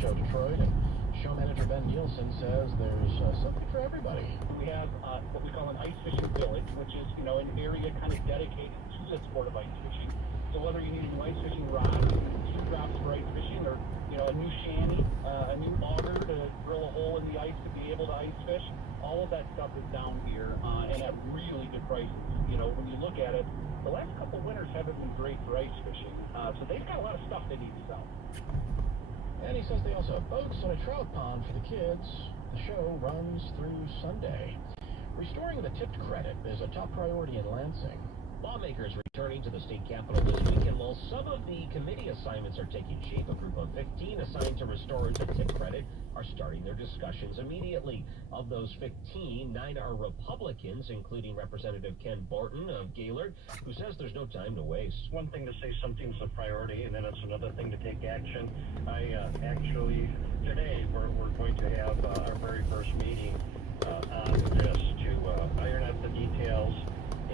Show Detroit, and show manager Ben Nielsen says there's something for everybody. We have what we call an ice fishing village, which is, an area kind of dedicated to the sport of ice fishing. So whether you need a new ice fishing rod, two drops for ice fishing, or, a new shanty, a new auger to drill a hole in the ice to be able to ice fish, all of that stuff is down here and at really good prices. When you look at it, the last couple winters haven't been great for ice fishing, so they've got a lot of stuff they need to sell. And he says they also have boats and a trout pond for the kids. The show runs through Sunday. Restoring the tipped credit is a top priority in Lansing. Lawmakers returning to the state capitol this weekend. While some of the committee assignments are taking shape, a group of 15 assigned to restore the tip credit are starting their discussions immediately. Of those 15, 9 are Republicans, including Representative Ken Borton of Gaylord, who says there's no time to waste. One thing to say something's a priority, and then it's another thing to take action. Actually, today we're going to have our very first meeting on this to iron out the details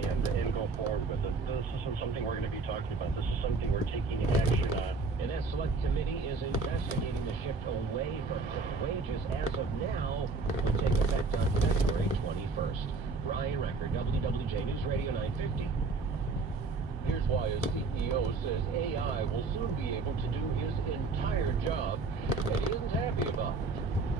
and go forward with it. This isn't something we're going to be talking about. This is something we're taking action on. And that select committee is investigating the shift away from tipped wages as of now will take effect on February 21st. Ryan Record, WWJ News Radio 950. Here's why a CEO says AI will soon be able to do his entire job, and he isn't happy about it.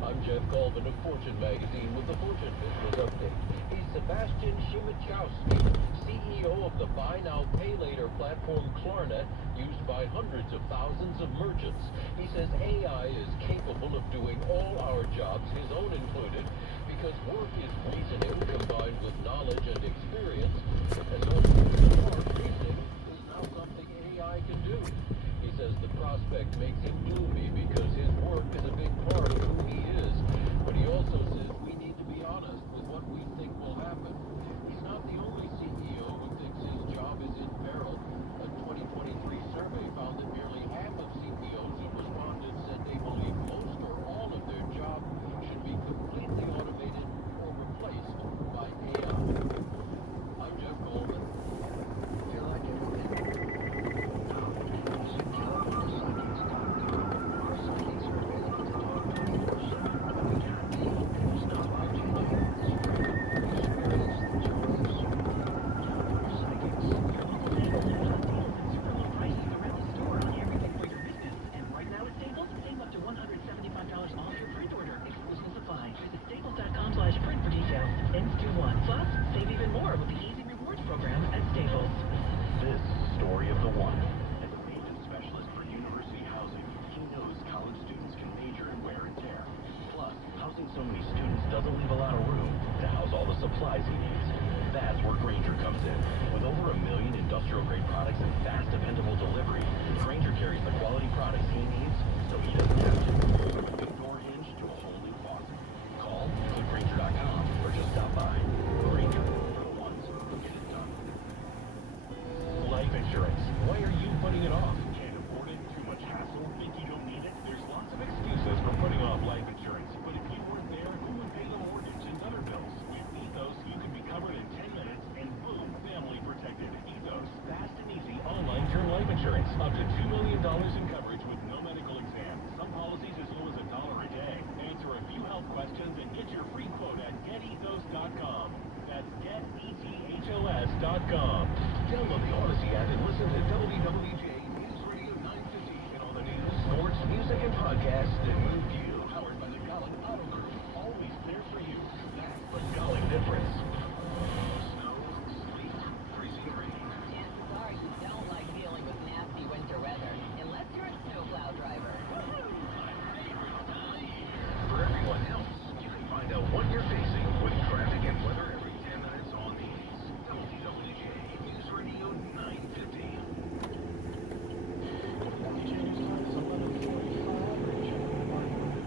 I'm Jeff Colvin of Fortune Magazine with the Fortune Business Update. He's Sebastian Shimichowski, CEO of the Buy Now, Pay Later platform Klarna, used by hundreds of thousands of merchants. He says AI is capable of doing all our jobs, his own included, because work is reasoning combined with knowledge and experience, and so hard reasoning is now something AI can do. He says the prospect makes him gloomy because his work is a big part of who he is, but he also says we need to be honest with what we think will happen. He's not the only CEO who thinks his job is in peril. A 2023 survey found that nearly half of CEOs who responded said they believe most or all of their job should be completely automated or replaced by AI. I'm Jeff Goldman. So many students doesn't leave a lot of room to house all the supplies he needs. That's where Grainger comes in. With over 1 million industrial-grade products and fast, dependable delivery, Grainger carries the quality products he needs so he doesn't have to. From a big door hinge to a whole new faucet. Call Grainger.com or just stop by. Grainger, for the ones who get it done. Life insurance. Why are you putting it off? Can't afford it? Too much hassle? Think you don't need it? There's lots of excuses for putting off life insurance. But if you weren't there, who would pay the mortgage and other bills? With Ethos, you can be covered in 10 minutes and boom, family protected. Ethos, fast and easy online term life insurance. Up to $2 million in coverage with no medical exam. Some policies as low as $1 a day. Answer a few health questions and get your free quote at getethos.com. That's getethos.com. Download the Odyssey app and listen to WWJ News Radio 950 and all the news, sports, music, and podcasts that move you. Powered by the Golling Auto Group. Always there for you. That's the Golling difference. Snow, sleet, freezing rain. Chances are you don't like dealing with nasty winter weather, unless you're a snowplow driver. For everyone else, you can find out what you're facing with traffic and weather every 10 minutes on these. WWJ News Radio 950. WJ News Time is 11:45. We're checking the market.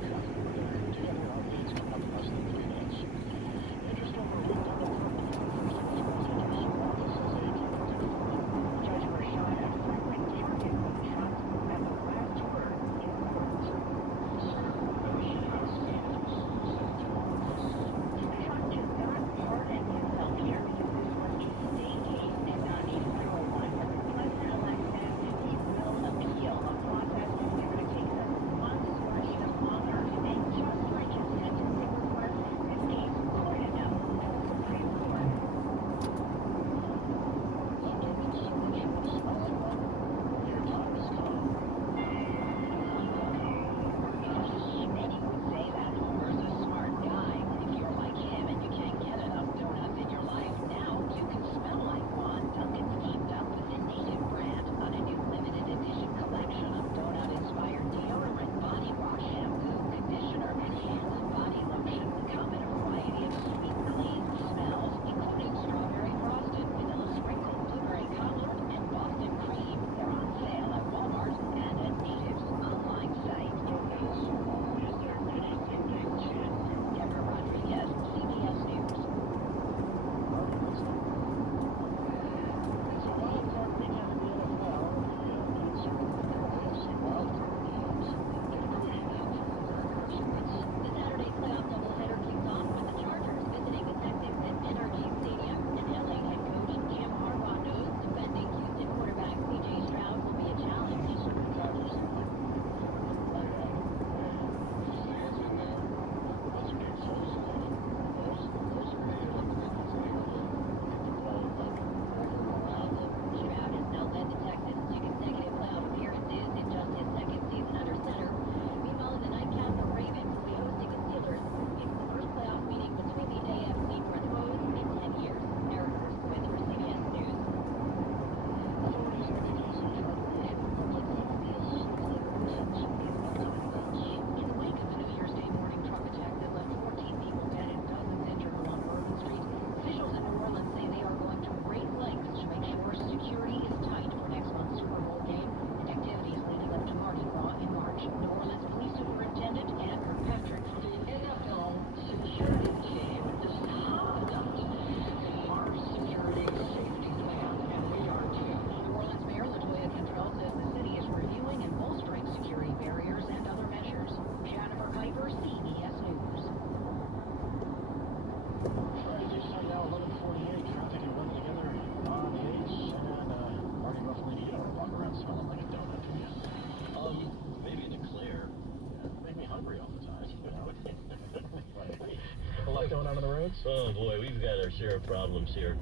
roads? Oh boy, we've got our share of problems here.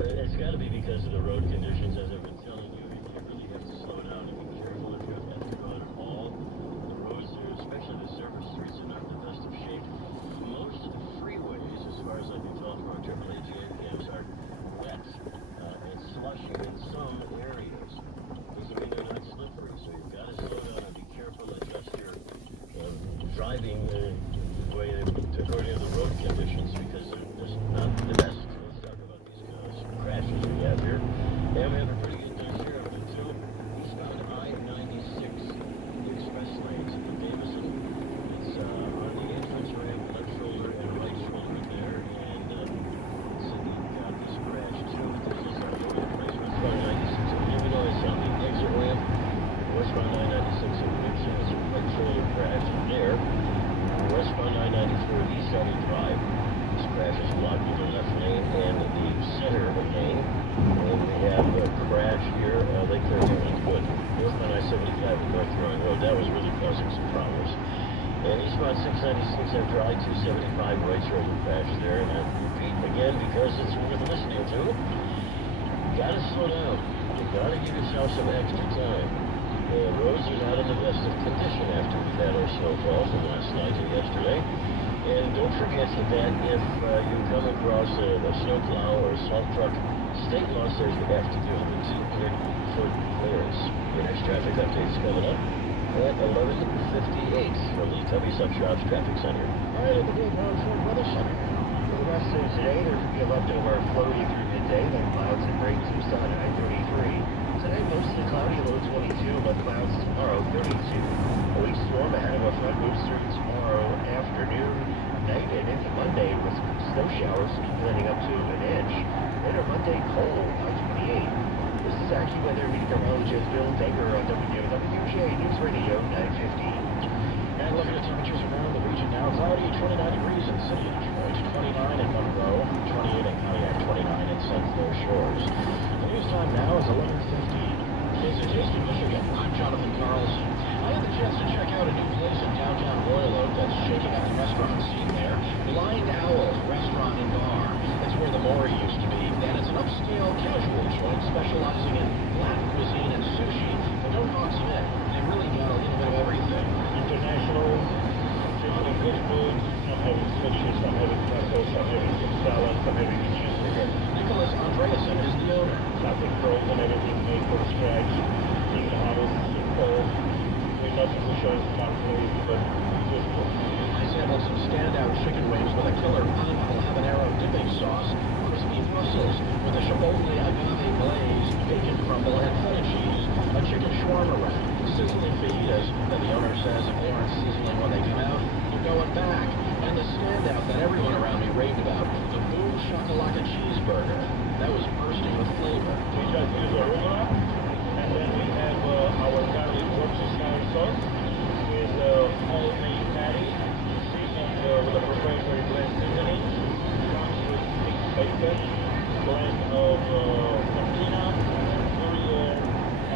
It's got to be because of the road conditions, as I've been telling you. You really have to slow down and be careful if you have to go out at all. The roads are, especially the surface streets, are not in the best of shape. Most freeways, as far as I can tell from our AAA GAPs, are wet and slushy in some areas. Doesn't mean they're not slippery, so you've got to slow down and be careful and adjust your driving the way according to the road conditions, because they're just not the best. Let's talk about these crashes we have here. And we have a pretty good share of it too. Eastbound I-96, the express lanes at the Davison. It's on the entrance ramp, left shoulder and right shoulder there. And so you've got this crash too. This is on the place westbound 96 in Illinois, on the exit ramp. Westbound I-96 in Richmond, it's a right shoulder crash there. Westbound I-94 East Army Drive. This crash is blocking the left lane and the center lane. And we have a crash here, Lake Clarion Wood. Northbound I-75 at North Throwing Road. That was really causing some problems. And eastbound 696 after I-275 right shoulder crash there. And I repeat again because it's worth listening to. You gotta slow down. You gotta give yourself some extra time. The roads are not in the best of condition after we've had our snowfall from last night and yesterday. And don't forget that if you come across a snowplow or a salt truck, state law says you have to do the 200-foot clearance. Your next traffic update is coming up at 11:58 from the Tubby Sub Shops Traffic Center. All right, at the Baltimore Ford Weather Center. For the rest of today, there's going to be a leftover floaty through midday, then clouds and rain to sun at 9:33. Today, mostly cloudy, low 22, but clouds tomorrow, 32. A weak storm ahead of a front moves through tomorrow afternoon, night, and into Monday with snow showers accumulating up to an inch. Later Monday, cold, high 28. This is AccuWeather meteorologist Bill Dager on WWJ News Radio 950. And looking at temperatures around the region now, cloudy, 29 degrees in the city of Detroit, 29 in Monroe, 28 in Pontiac, 29 in Sunflower Shores. The news time now is 11:50. It's a Taste of Michigan. I'm Jonathan Carlson. I had the chance to check out a new place in downtown Royal Oak that's shaking up the restaurant scene there. Blind Owl Restaurant and Bar. That's where the Maury used to be. And it's an upscale casual joint specializing in Latin cuisine and sushi. But don't box them in. They've really got a little bit of everything. International, typically good food. Some having sushi, some having tacos, some having salad, some having cheeseburger. Nicholas Andreasen is the owner. Classic rolls and everything made from scratch. In the house, simple. We're not too sure it's calculated, but good food. I sampled some standout chicken wings with a killer pineapple habanero dipping sauce, crispy Brussels with a chipotle agave glaze, bacon crumble, and feta cheese, a chicken shawarma wrap, sizzling fajitas that the owner says if they aren't sizzling when they come out, you're going back. And the standout that everyone around me raved about, the Boom Shakalaka cheeseburger. That was bursting with flavor. We just use arugula, and then we have our garlic Worcestershire sauce with homemade patty, seasoned with a proprietary blend seasoning. Comes with mixed bacon, blend of patina, Gruyere,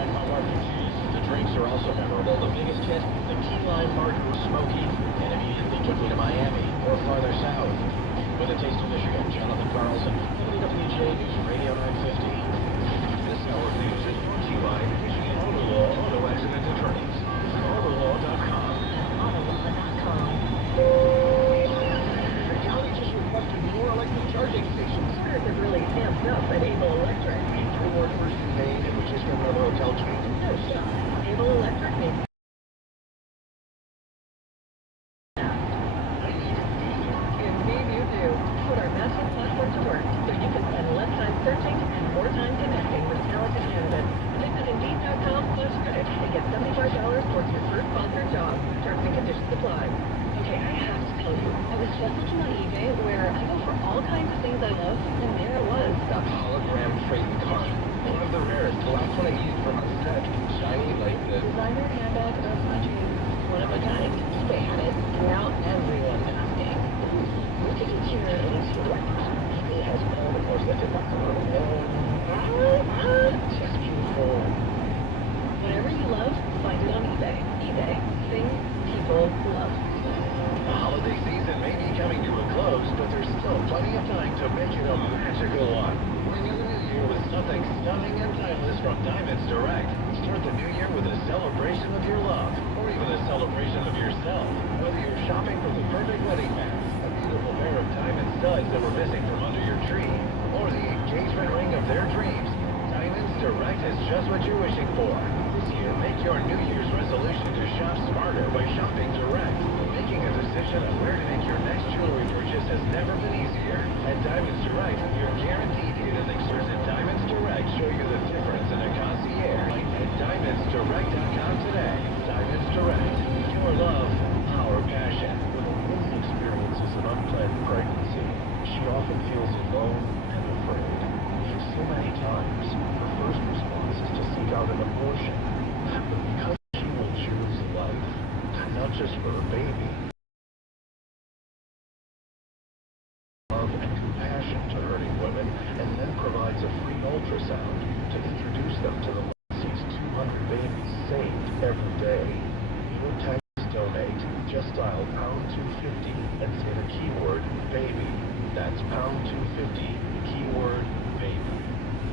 and Havarti cheese. The drinks are also memorable. The biggest hit, the key lime margarita smoky, and immediately took me to Miami or farther south. With a Taste of Michigan, Jonathan Carlson, WWJ News Radio 950. This hour of news is brought to you by Michigan Auto Law Auto Accident Attorneys. Autolaw.com. Autolaw.com. The county just requested more electric charging stations. Spirits have really amped up at Able Electric. Three more first in Maine, and we just got another hotel chain. No shot. Able Electric makes Indeed you do. Put our massive platform to work so you can spend less time searching and more time connecting with talented candidates. Visit Indeed.com/credit and get $75 towards your first sponsored job. Terms and conditions apply. Okay, I have to tell you, I was just looking on eBay where I go for all kinds of things I love, and there it was. A hologram trading card. One of the rarest. The last one I used for my set. Shiny like the Designer handbag of my dreams. One of a kind. They had it, and now everyone's asking. Look at each year. eBay has all the most that did not come out of Just beautiful. Whatever you love, find it on eBay. eBay. Things people love. The holiday season may be coming to a close, but there's still plenty of time to make it a magical one. Ring in the new year with something stunning and timeless from Diamonds Direct. Start the new year with a celebration of your love, or even a celebration of yourself. Whether you're shopping for the perfect wedding mask, a beautiful pair of diamond studs that were missing from under your tree, or the engagement ring of their dreams, Diamonds Direct is just what you're wishing for. This year, make your New Year's resolution to shop smarter by shopping direct. Making a decision on where to make your next jewelry purchase has never been easier. At Diamonds Direct, you're guaranteed hidden extras at Diamonds Direct show you the difference in a concierge. At DiamondsDirect.com today. Diamonds Direct. Your love, our passion. When Lizzie experiences an unplanned pregnancy, she often feels alone and afraid. So many times, her first response is to seek out an abortion. But because she will choose life, not just for her baby, love and compassion to hurting women, and then provides a free ultrasound to introduce them to the Legacy's 200 babies saved every day. Your text donate. Just dial #250 and say the keyword baby. That's #250, keyword baby.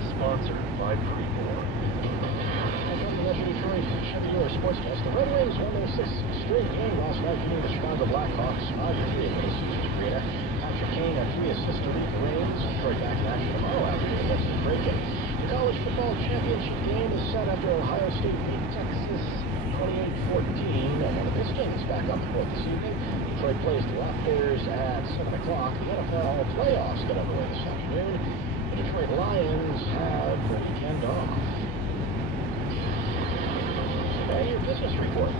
Sponsored by Pre-Born. From the Metro Detroit Chevy Door Sportscast, the Red Wings won their 6th straight game last night, beating the Chicago Blackhawks 5-3 in Macy's Arena. Patrick Kane had 3 assists to lead the Rains. Detroit back in action tomorrow afternoon against the Kraken. The college football championship game is set after Ohio State beat Texas 28-14. And the Pistons back on the court this evening. Detroit plays the Raptors at 7 o'clock. The NFL playoffs get underway this afternoon. The Detroit Lions have the weekend off. And your business report.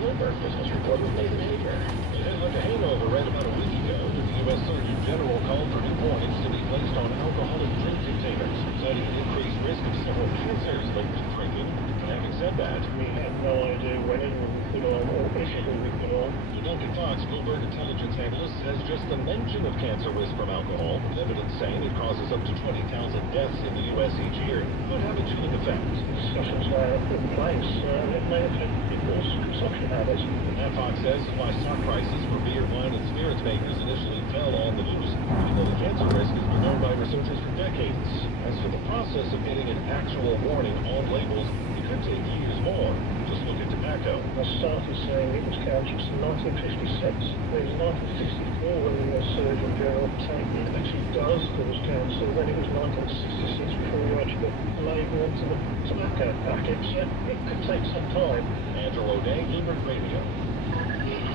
Bloomberg Business Report with Nathan Hager. It was a hangover right about a week ago. The U.S. Surgeon General called for new warnings to be placed on alcoholic drink containers, citing an increased risk of several cancers linked to drinking. Having said that, We had no idea when it would be put on, or basically we put on. Duncan Fox, Bloomberg intelligence analyst, says just the mention of cancer risk from alcohol, with evidence saying it causes up to 20,000 deaths in the U.S. each year, could have a chilling effect. Discussions now put in place, it may affect people's consumption habits. And Fox says why stock prices for beer, wine, and spirits makers initially fell on the news, even though the cancer risk has been known by researchers for decades. As for the process of getting an actual warning on labels, it could take years more. Just look at tobacco. I started saying it was cancer in 1956. It was 1964 when the Surgeon General tanked it actually does cause cancer. Then it was 1966 before we actually got the label onto the tobacco packets. So it could take some time. Andrew O'Day, Bloomberg Radio.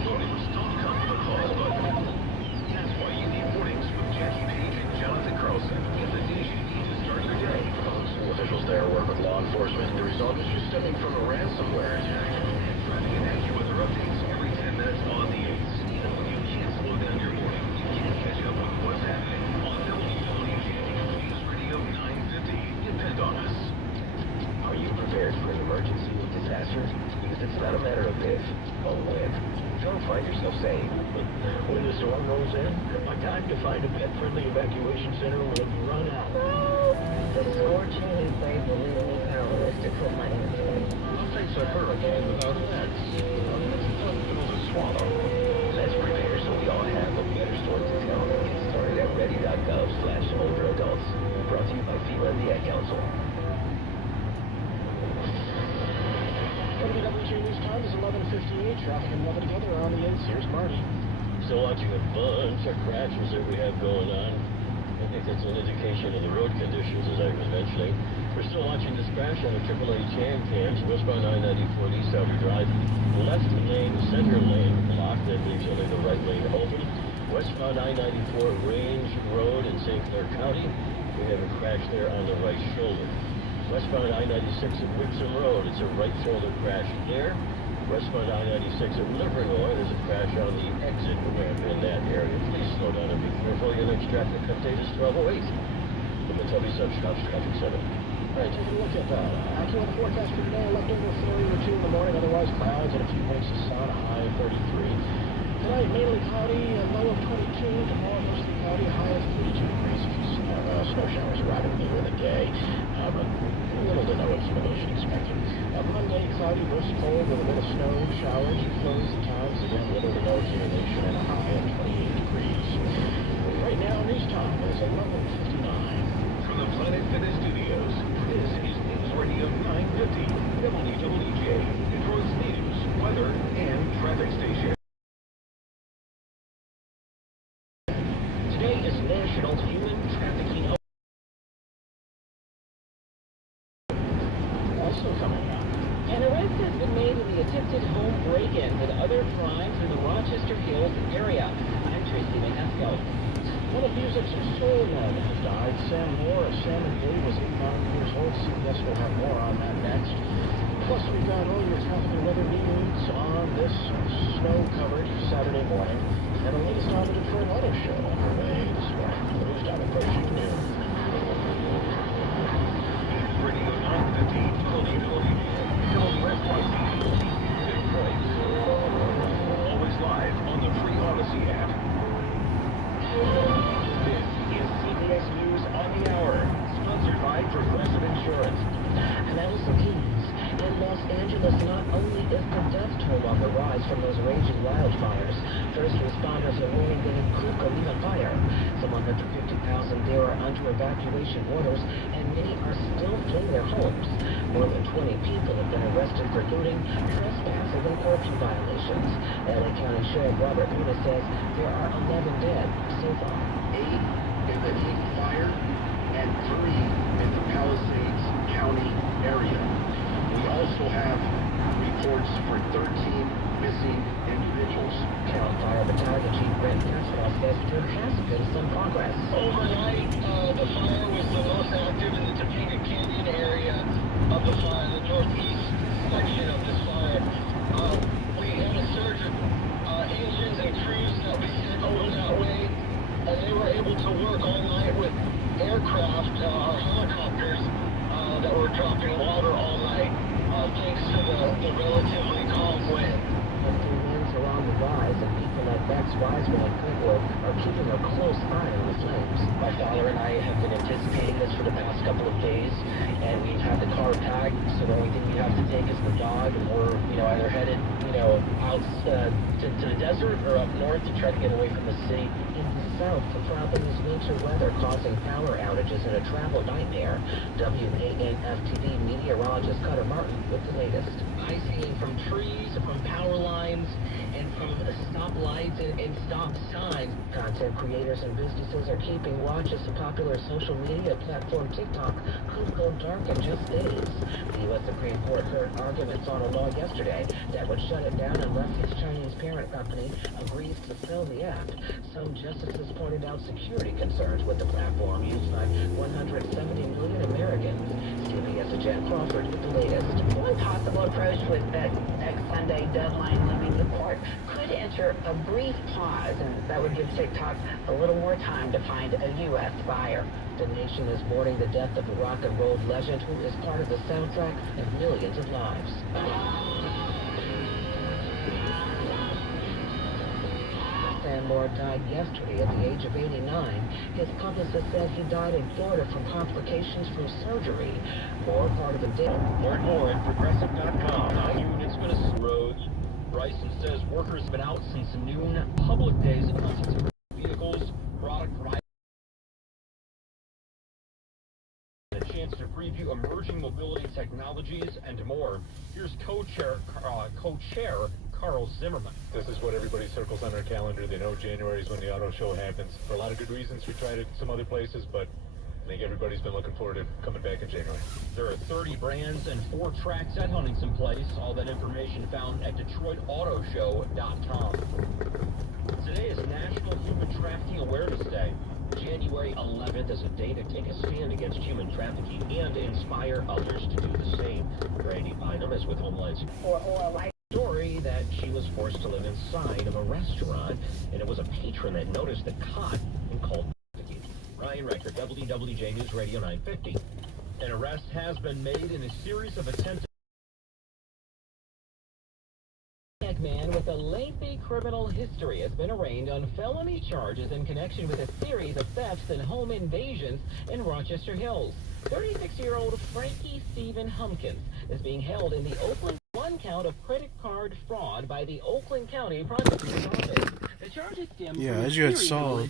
Warnings don't come with a pause button. That's why you need warnings with Jackie Page and Jonathan Carlson. Get the news you need to start your day. Officials there work with law enforcement to resolve issues stemming from a ransomware attack. Driving and AccuWeather updates every 10 minutes on the 8s. Even when you can't slow down your morning, you can catch up with what's happening on WWJD News Radio 950. Depend on us. Are you prepared for an emergency or disaster? Because it's not a matter of if, but when. Don't find yourself saying, when the storm rolls in, my time to find a pet-friendly evacuation center will have run out. The scorchingly brave will leave me powerless to put my hands on. I'll face a hurricane without nets. It's impossible to swallow. Let's prepare so we all have a better story to tell. Get started at ready.gov/olderadults. Brought to you by FEMA and the Ad Council. WWJ News Time is 11:58. Traffic and weather together on the 8s. Here's Marty. Still watching a bunch of crashes that we have going on. I think that's an indication of the road conditions, as I was mentioning. We're still watching this crash on the AAA cams, westbound I-94 at East Outer Drive. Left lane, center lane blocked, that leaves only the right lane open. Westbound I-94 Range Road in St. Clair County. We have a crash there on the right shoulder. Westbound I-96 at Wixom Road, it's a right shoulder crash there. Westbound I-96 at Livernois, there's a crash on the exit ramp in that area. Please slow down and be careful. Your next traffic update is 12:08. From the Tubby Substops Traffic Center. All right, taking a look at AccuWeather forecast for today. Leftover flurry or 2 in the morning, otherwise clouds and a few winks of sun, high of 33. Tonight, mainly cloudy, a low of 22. Tomorrow, mostly cloudy, high of 32 degrees. A few snow showers arriving later in the day, but little to no accumulation expected. Monday, cloudy versus cold with a bit of snow showers. Flurries at times, again, little to no accumulation and a high of 28 degrees. Right now, 11:59. From the Planet Fitness Studios, this is News Radio 950, WWJ, Detroit's news, weather, and traffic station. Today is National Human Trafficking. Also coming up. An arrest has been made in the attempted home break-in and other crimes in the Rochester Hills area. I'm Tracy Manesco. One of music's soul men has died. Sam Moore of Sam & Dave was 89 years old. CBS will have more on that next. Plus, we've got all your traffic and weather news on this snow-covered Saturday morning. And the latest on the Detroit Auto Show underway this morning. The news time approaching noon. Radio 950, WWJ, WSYC, Detroit. Always live on the free Odyssey app. This is CBS News on the Hour, sponsored by Progressive Insurance. And Allison Keys. In Los Angeles, not only is the death toll on the rise from those raging wildfires, first responders are warning that it could go even higher. Some 150,000 there are under evacuation orders, and many are still fleeing their homes. More than 20 people have been arrested for looting, trespassing, and curfew violations. LA County Sheriff Robert Luna says there are 11 dead so far. 8 in the Heat Fire and 3 in the Palisades County area. We also have reports for 13 missing individuals. Cal Fire Battalion Chief Brent Caswell says there has been some progress. Overnight, the fire was the most active in the Topeka Canyon area of the fire, the northeast section of this fire. We had a surge of engines and crews that we sent over that way, and they were able to work all night with aircraft, or helicopters, that were dropping water all night, thanks to the relatively calm wind. The winds are on the rise, and people like Max Wiseman and Goodwood are keeping a close eye on the flames. My father and I have been anticipating this for the past couple of days, and we've had the car packed, so the only thing we have to take is the dog, and we're, either headed, out to the desert or up north to try to get away from the city. In the south, the problem is winter weather causing power outages and a travel nightmare. WANF-TV meteorologist Cutter Martin with the latest. Icing from trees, from power lines, and from stoplights and stop signs. Content creators and businesses are keeping watch as the popular social media platform TikTok could go dark in just days. The U.S. Supreme Court heard arguments on a law yesterday that would shut it down unless its Chinese parent company agrees to sell the app. Some justices pointed out security concerns with the platform used by 170 million Americans. CBS's Jen Crawford with the latest. One possible approach with that next Sunday deadline looming, the court could enter a brief pause, and that would give TikTok a little more time to find a U.S. buyer. The nation is mourning the death of a rock and roll legend who is part of the soundtrack of millions of lives. Sam Moore died yesterday at the age of 89. His publicist said he died in Florida from complications from surgery. Moore, part of the deal. Learn more at Progressive.com. Units been roads. Bryson says workers have been out since noon. Public days of hunting vehicles, product variety. A chance to preview emerging mobility technologies and more. Here's co-chair Carl Zimmerman. This is what everybody circles on their calendar. They know January is when the auto show happens. For a lot of good reasons, we tried it some other places, but I think everybody's been looking forward to coming back in January. There are 30 brands and 4 tracks at Huntington Place. All that information found at DetroitAutoShow.com. Today is National Human Trafficking Awareness Day. January 11th is a day to take a stand against human trafficking and inspire others to do the same. Brandy Bynum is with Homeland story that she was forced to live inside of a restaurant, and it was a patron that noticed the cot and called trafficking. Ryan Rector, WWJ News Radio 950. An arrest has been made in a series of attempts. Man with a lengthy criminal history has been arraigned on felony charges in connection with a series of thefts and home invasions in Rochester Hills. 36-year-old Frankie Stephen Humpkins is being held in the Oakland one count of credit card fraud by the Oakland County Prosecutor's Office. The charges stem from as you had saw,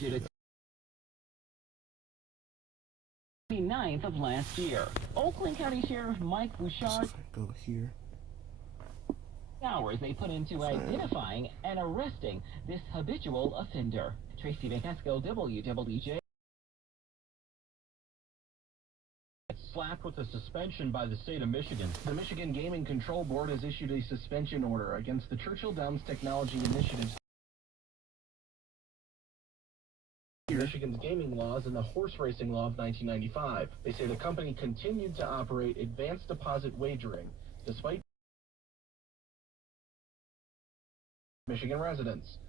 9th of last year. Oakland County Sheriff Mike Bouchard go here. Hours they put into identifying and arresting this habitual offender. Tracy Vancasco, WWJ. Slapped with a suspension by the state of Michigan. The Michigan Gaming Control Board has issued a suspension order against the Churchill Downs Technology Initiatives. Michigan's gaming laws and the horse racing law of 1995. They say the company continued to operate advanced deposit wagering despite Michigan residents.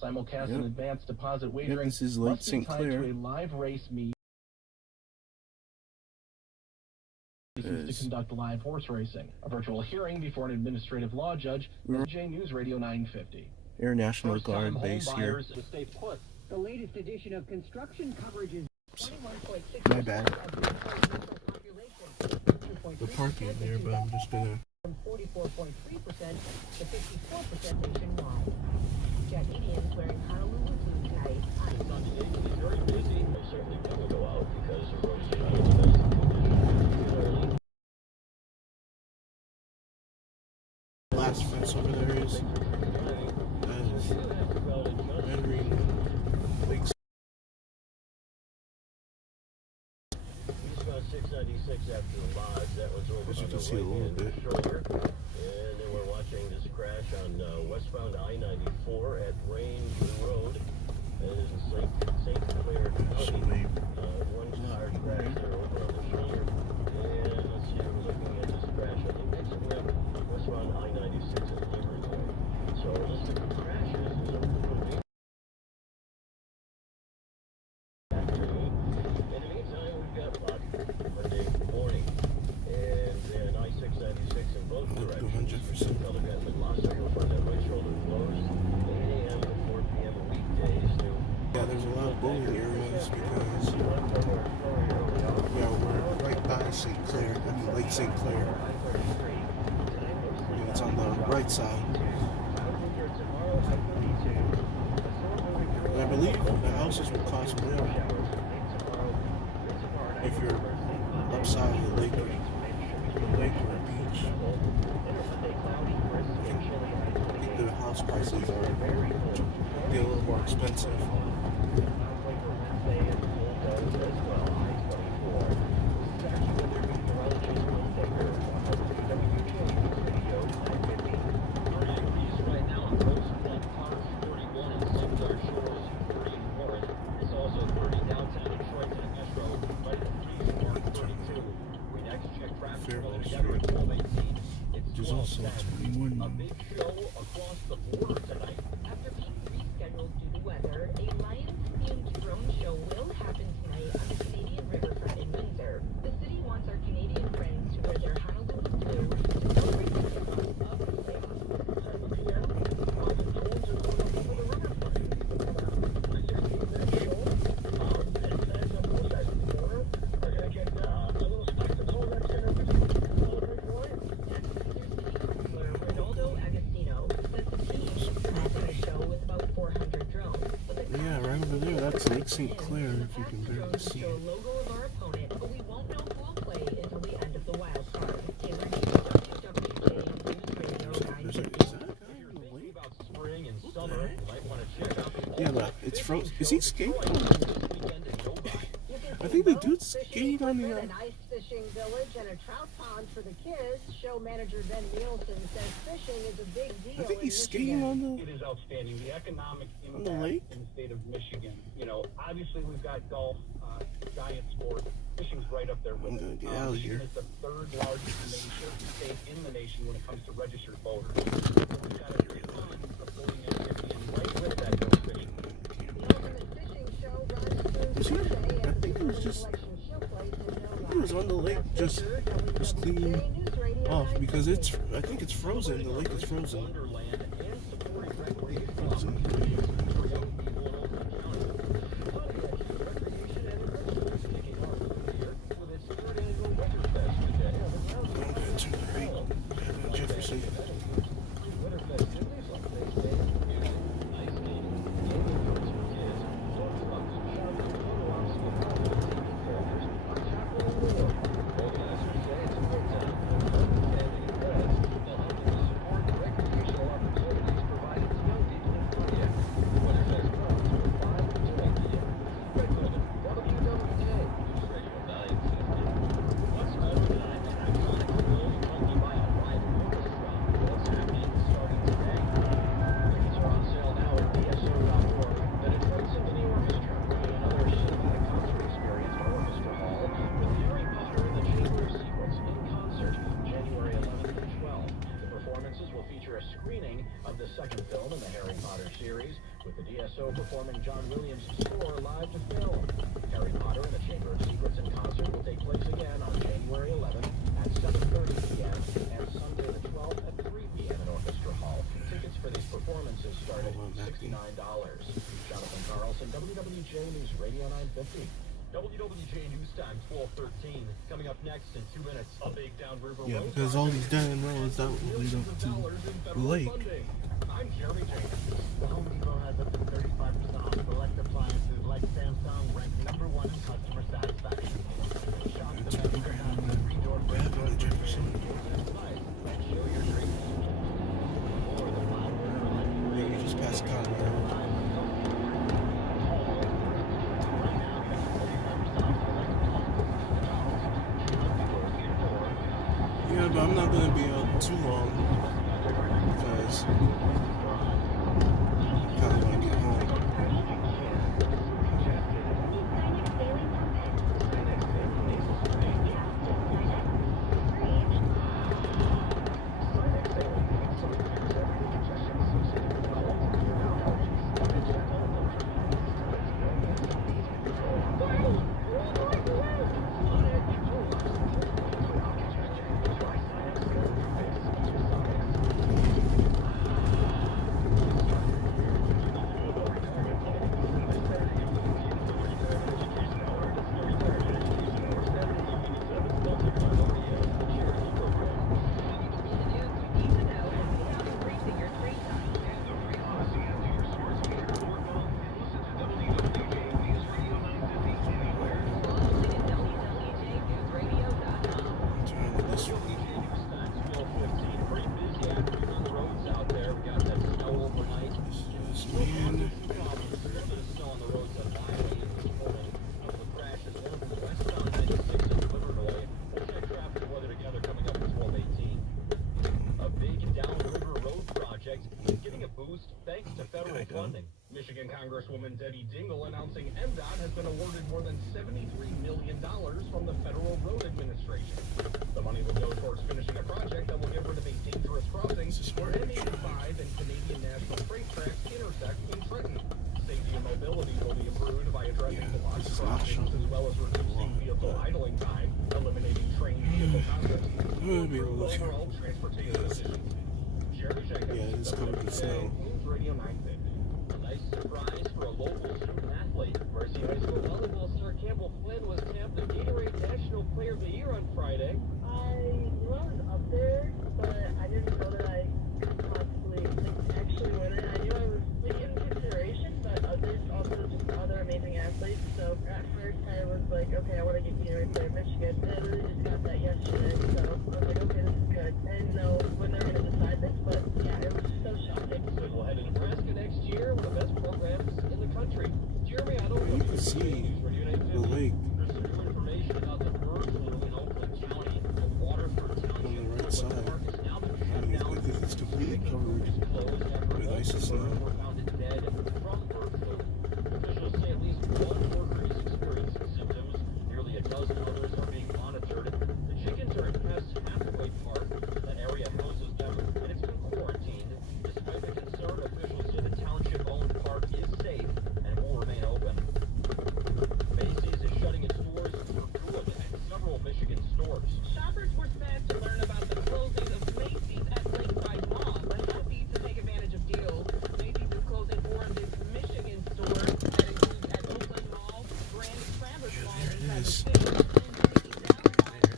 Simulcast and advanced deposit wagering this is Lake must be St. tied Clair. to a live race meet to conduct live horse racing. A virtual hearing before an administrative law judge. J News Radio 950. Air National Guard base here. Stay put. The latest edition of construction coverage is 21.6%. My bad. The parking there, but I'm just gonna. From 44.3% to 54% nationwide. Jet Indians wearing Honolulu blue tonight. Sunday day will be very busy. I certainly will go out because the roads are not in the best condition. Last fence over there is entering Lake. East about 696 after the lodge. That was over As you on can the see a little bit. shoulder. And then we're watching this crash on westbound I-94 at Range Road. That is in St. Clair County. One car crash there over on the shoulder. And let's see, we're looking at this crash on the next one. Westbound I-96 at Liberty Way. So let's look at crashes. In the meantime, we've got Monday morning. And then I-696 in both directions. Telegraph and Lhasa, you'll find that right shoulder closed. 8 a.m. to 4 p.m. weekdays too. Yeah, there's a lot of bowling areas because we're right by St. Clair. I mean Lake St. Clair. And it's on the right side. And I believe the houses will cost more if you're upside of the lake or a beach. I think the house prices get a little more expensive. Which is also 21 now. After being rescheduled due to weather, a Lions-themed drone show will happen tonight on the Canadian riverfront in Windsor. The city wants our Canadian friends to wear their Honolulu blue to celebrate the success of the playoffs. 7 p.m. on the drones are going over the riverfront. We're going to get a little spectacle that's going to celebrate for it. Ronaldo Agostino says the team is planning a show with about 400 drones. Yeah, right over there, that's Lake St. Clair, if you can barely see Show it. logo of our opponent, but we won't know who will play until the end of the wild card. Taylor WWJ News Radio 950. Is that a guy on the lake? About spring and summer, you might want to check out the Yeah, but it's frozen. Is he skating? I think they do skate on the. An ice fishing village and a trout pond for the kids. Show manager Ben Nielsen says fishing is a big deal. I think he's skating on the. It is outstanding. The economic On the impact lake? in the state of Michigan. You know, obviously we've got golf, giant sport. Fishing's right up there with I'm gonna it. get out of Michigan here. is the third largest state in the nation when it comes to registered voters. We've got a ton of boating activity, and right with that goes fishing. The ultimate fishing show runs through Was he? Thursday I at think it was the just. Election Show Place in I think it was on the lake, just clean off because it's. I think it's frozen. The lake is frozen. Jefferson. film in the Harry Potter series, with the DSO performing John Williams' score live to film. Harry Potter and the Chamber of Secrets in concert will take place again on January 11th at 7:30 p.m. and Sunday the 12th at 3 p.m. in Orchestra Hall. Tickets for these performances start at $69. Jonathan Carlson, WWJ News Radio 950. WWJ News Time, 12:13. Coming up next in 2 minutes, a big downriver Yeah, road because all these dead end roads that will lead up to the lake. I'm Jeremy James. Home Depot has up to 35% off select appliances like Samsung, ranked #1 in customer satisfaction. Shop the best for house and three-door brand new Jefferson. and show your dreams. Or the power Yeah, you just passed Conroe. Yeah, but I'm not gonna be out too long because I kind of want to get home. Congresswoman Debbie Dingell announcing MDOT has been awarded more than $73 million from the Federal Road Administration. The money will go towards finishing a project that will get rid of a dangerous crossing where M85 and Canadian National Freight Tracks intersect in Trenton. Safety and mobility will be improved by addressing blocked crossings as well as reducing vehicle idling time, eliminating train vehicle conflicts, and improve overall transportation efficiency. Jerry Jenkins, yeah, it's going to be snow. News Radio 950. Nice surprise for a local student athlete. Mercy High School volleyball star Campbell Flynn was named the Gatorade National Player of the Year on Friday. I knew I was up there, but I didn't know that I could possibly actually win it. I knew I was in consideration, but there's also just other amazing athletes. So at first I was like, okay, I want to get Gatorade Player of Michigan. And I really just got that yesterday, so I was like, okay, this is good. I didn't know when they were going to decide this, but yeah, it was so shocking. Flynn will head to Nebraska next year with the best programs in the country. Jeremy, I don't know You can see the lake There's some new information about the bird flu in Oakland County. The Waterford Township on the right side. park has now been I shut mean, down. because it's completely covered Closed after with ice and multiple snow. birds were found dead from bird flu. Officials say at least one worker is experiencing symptoms. Nearly a dozen others are being monitored. The chickens are in Pest Hathaway Park. That area houses them, and it's been quarantined. Despite the concern, officials say the township-owned park is safe and will remain open. Macy's is shutting its doors for good at several Michigan stores. Shoppers were sad to learn about the closing of Macy's at Lakeside Mall, but happy to take advantage of deals. Macy's is closing 4 of its Michigan stores that include at Oakland Mall, Grand Traverse Mall inside the city, and City Downtown.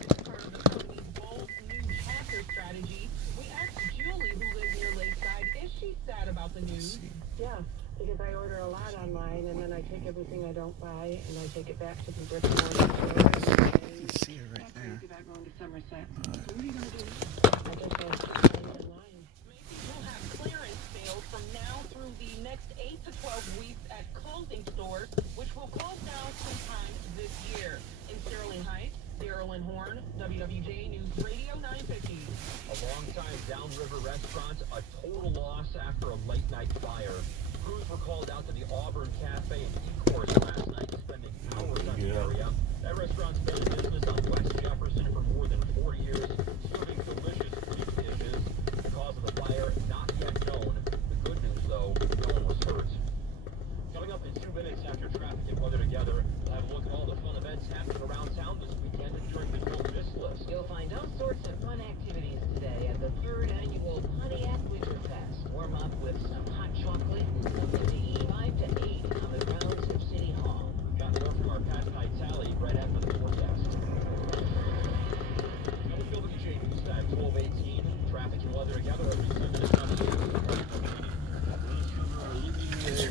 It's part of the company's bold new hacker strategy. We asked Julie, who lives near Lakeside, is she sad about the news? Yeah, because I order a lot online, and then I take everything I don't buy, and I take it back to the brick and mortar store. You can see it right there. About going to Somerset. So what are you going to do? I just go online. Macy's will have clearance sales from now through the next 8 to 12 weeks at clothing stores, which will close down sometime this year. In Sterling Heights, Darylyn Horn, WWJ News Radio 950. A long-time downriver restaurant, a total loss after a late-night fire. Crews were called out to the Auburn Cafe and E-Course last night, spending hours on the area. That restaurant's been in business on West Jefferson for more than 4 years, serving delicious Greek dishes. The cause of the fire not yet known.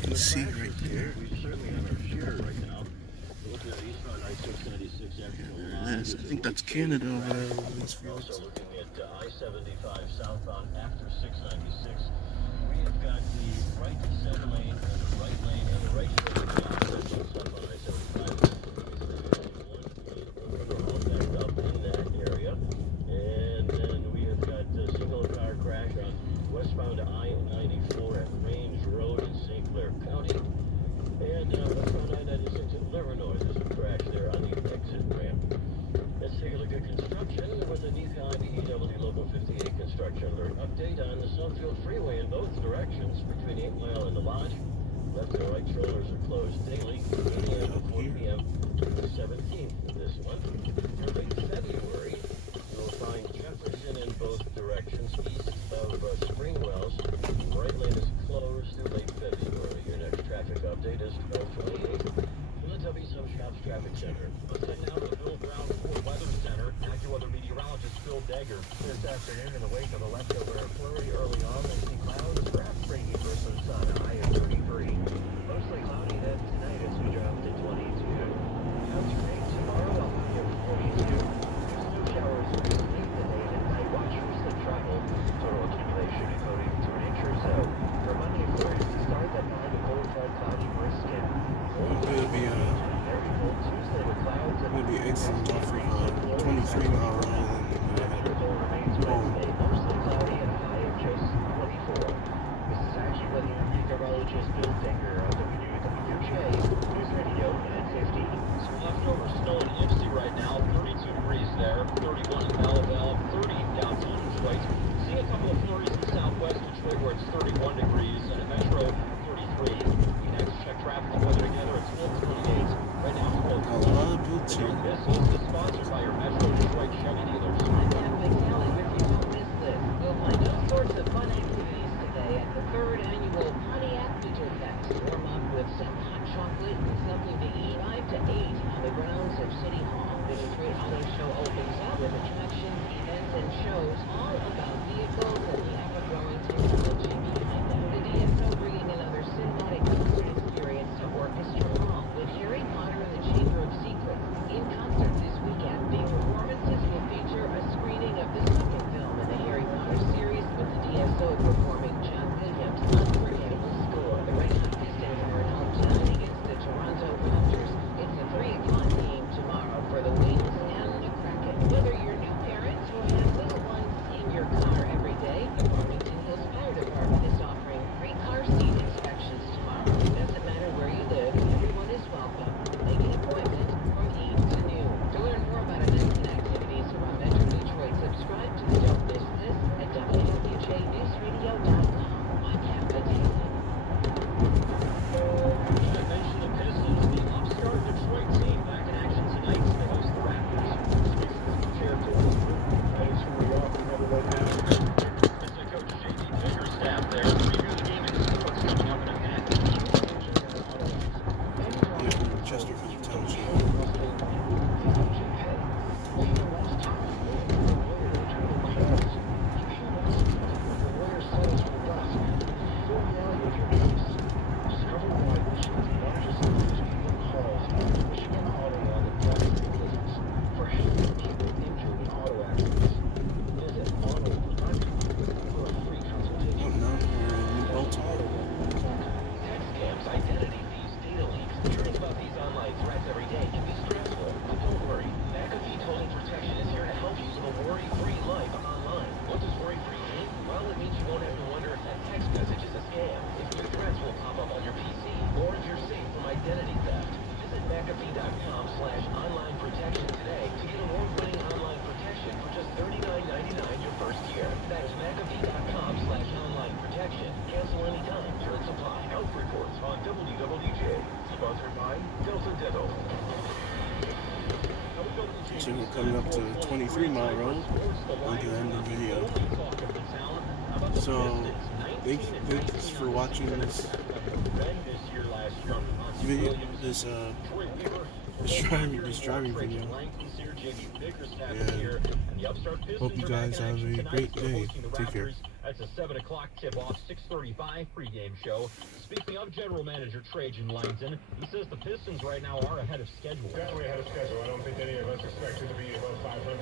can see right there. We certainly have our share right now. Look at eastbound I-696 after There it is. I think that's Canada over there over these fields. Also looking at I-75 southbound after 696. We have got the right center lane and the right lane and the right shoulder southbound I-75. All backed up in that area. And then we have got a single car crash on westbound I-94 at Range Road in St. Clair County. And westbound I-96 at Illinois, there's a crash there on the exit ramp. Let's take a look at construction with the Nissan DEW Local 58 construction alert. Update on the Sunfield Freeway in both directions between 8 Mile and the Lodge. Left and right shoulders are closed daily, 8 a.m. to 4 p.m. the 17th of this month. For late February, you'll find Jefferson in both directions east of Springwells. Right lane is closed through late February. Your next traffic update is 12:28. From the W.Some Shops Traffic Center. Let's head now to the Bill Brown Ford Weather Center. AccuWeather meteorologist Phil Dagger. This afternoon, in the wake of a leftover flurry early on, we see clouds, perhaps breaking for some sun. A high of 33. Mostly cloudy then tonight as we drop to 22. Clouds rain tomorrow, a high of 42. Snow showers recently, the day and night watch for slip travel. Total accumulation according to an inch or so. For Monday, flurries to start, then high to cold, cloudy, brisk, and very cold Tuesday with clouds. We'll be exiting off of 23 mile road. Remains Wednesday, mostly cloudy and a high of just 24. This is AccuWeather meteorologist Bill Dagger on WWJ News Radio at 50. Some leftover snow in Ipsy right now, 32 degrees there, 31 in Belleville, 30 downtown Detroit. See a couple of flurries in southwest Detroit where it's 31 degrees, and in Metro, 33. We next check traffic and weather together, it's 12:28. Right now, this is sponsored by your Metro Detroit Chevy dealers. I'm Dan McNally with you. Don't miss this. You'll find all sorts of fun activities today at the 3rd annual Pontiac Winter Fest. Warm up with some hot chocolate and something to eat. 5 to 8 on the grounds of City Hall. The Detroit Auto Show opens up with attractions, events, and shows all about vehicles and the ever-growing technology behind them. The DSO bringing another cinematic concert experience to Orchestra Hall with Harry Potter and the Chamber of Secrets in concert this weekend. The performances will feature a screening of the second film in the Harry Potter series with the DSO performing John Williams' unforgettable score. The Red Hot Pistons are in hometown against the Toronto Raptors. It's a 3 o'clock game tomorrow for the Wings and the Kraken. Whether you're new parents or have little ones in your car every day, the Farmington Hills Fire Department is offering free car seat inspections tomorrow. It doesn't matter where you live, everyone is welcome. Make an appointment from 8 to noon. To learn more about events and activities around Metro Detroit, subscribe to the Don't Miss This at WWJNewsRadio.com. I'm Kappa Daily. I mentioned the Pistons, the upstart Detroit team back in action tonight. They host the Raptors. Chair to that is who we are. Never let down. It's the coach J.D. Bickerstaff there. Review the game in sports coming up in a minute. Chester for the Township. online protection today to get award-winning online protection for just $39.99 your first year. That's McAfee.com/online protection. Cancel anytime. Terms apply. Health reports on WWJ. Sponsored by Delta Dental. So we're coming up to 23 Mile Road. We'll do end the video. So thanks for watching this video, this driving video. Yeah. Hope you guys have a great day. Take care. That's a 7 o'clock tip-off, 6:35 pregame show. Speaking of General Manager Trajan Langton, he says the Pistons right now are ahead of schedule. Definitely ahead of schedule. I don't think any of us expected to be above 500.